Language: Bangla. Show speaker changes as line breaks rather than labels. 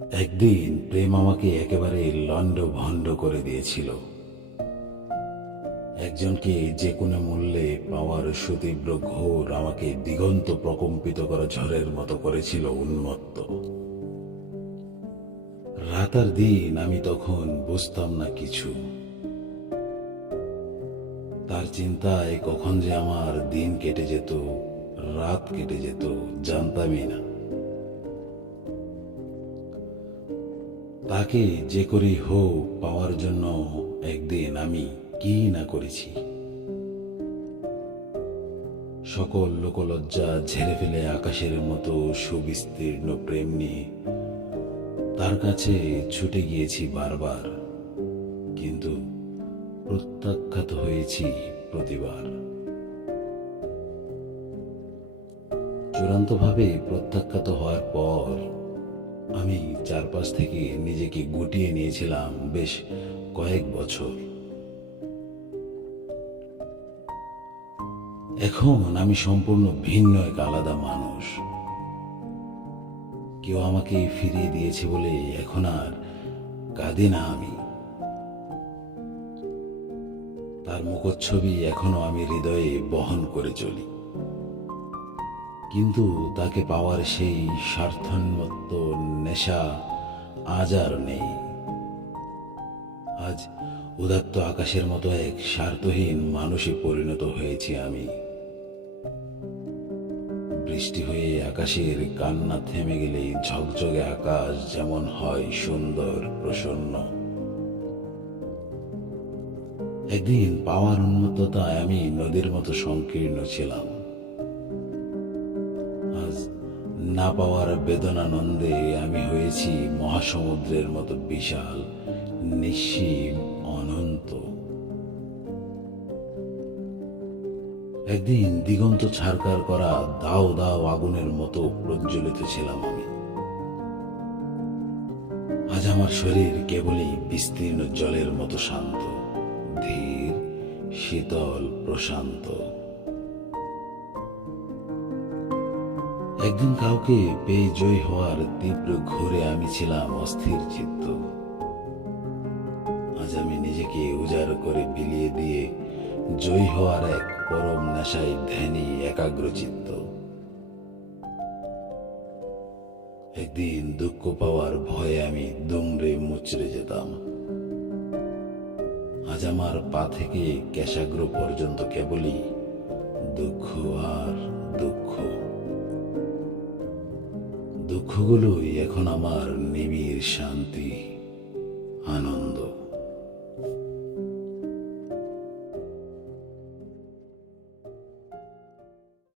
একদিন প্রেম আমাকে একেবারে লন্ড ভণ্ড করে দিয়েছিল। একজনকে যে কোনো মূল্যে পাওয়ার সুতীব্র ঘোর আমাকে দিগন্ত প্রকম্পিত করা ঝড়ের মতো করেছিল উন্মত্ত। রাতার দিন আমি তখন বুঝতাম না কিছু। তার চিন্তায় কখন যে আমার দিন কেটে যেত, রাত কেটে যেত, জানতামই না। তাকে যে করেই হোক পাওয়ার জন্য একদিন আমি কি না করেছি। সকল লোকলজ্জা ঝেড়ে ফেলে আকাশের মতো সুবিস্তীর্ণ প্রেম নিয়ে তার কাছে ছুটে গিয়েছি বারবার, কিন্তু প্রত্যাখ্যাত হয়েছি প্রতিবার। চূড়ান্তভাবে প্রত্যাখ্যাত হওয়ার পর আমি চারপাশ থেকে নিজেকে গুটিয়ে নিয়েছিলাম বেশ কয়েক বছর। এখন আমি সম্পূর্ণ ভিন্ন এক আলাদা মানুষ। কেউ আমাকে ফিরিয়ে দিয়েছে বলে এখন আর কাঁদি না আমি। তার মুখচ্ছবি এখনও আমি হৃদয়ে বহন করে চলি। কিন্তু তাকে পাওয়ার সেই স্বার্থন্মত্ত নেশা আজ আর নেই। আজ উদাত্ত আকাশের মতো এক স্বার্থহীন মানুষে পরিণত হয়েছি আমি। বৃষ্টি হয়ে আকাশের কান্না থেমে গেলে ঝকঝকে আকাশ যেমন হয় সুন্দর, প্রসন্ন। একদিন পাওয়ার উন্মত্ততায় আমি নদীর মতো সংকীর্ণ ছিলাম। না পাওয়ার বেদনানন্দে আমি হয়েছি মহাসমুদ্রের মতো বিশাল, নিঃসীম, অনন্ত। একদিন দিগন্ত ছারকার করা দাও দাও আগুনের মতো প্রজ্বলিত ছিলাম আমি। আজ আমার শরীর কেবলই বিস্তীর্ণ জলের মতো শান্ত, ধীর, শীতল, প্রশান্ত। একদিন কাউকে পেয়ে জয় হওয়ার তীব্র ঘোরে আমি ছিলাম অস্থির চিত্ত। আজ আমি নিজেকে উজাড় করে বিলিয়ে দিয়ে জয়ী হওয়ার এক পরম নেশায় ধ্যানী একাগ্রচিত্ত একদিন দুঃখ পাওয়ার ভয়ে আমি দুমড়ে মুচড়ে যেতাম। আজ আমার পা থেকে কেশাগ্র পর্যন্ত কেবলই দুঃখ আর দুঃখ। দুঃখগুলোই এখন আমার নিবিড় শান্তি আনন্দ।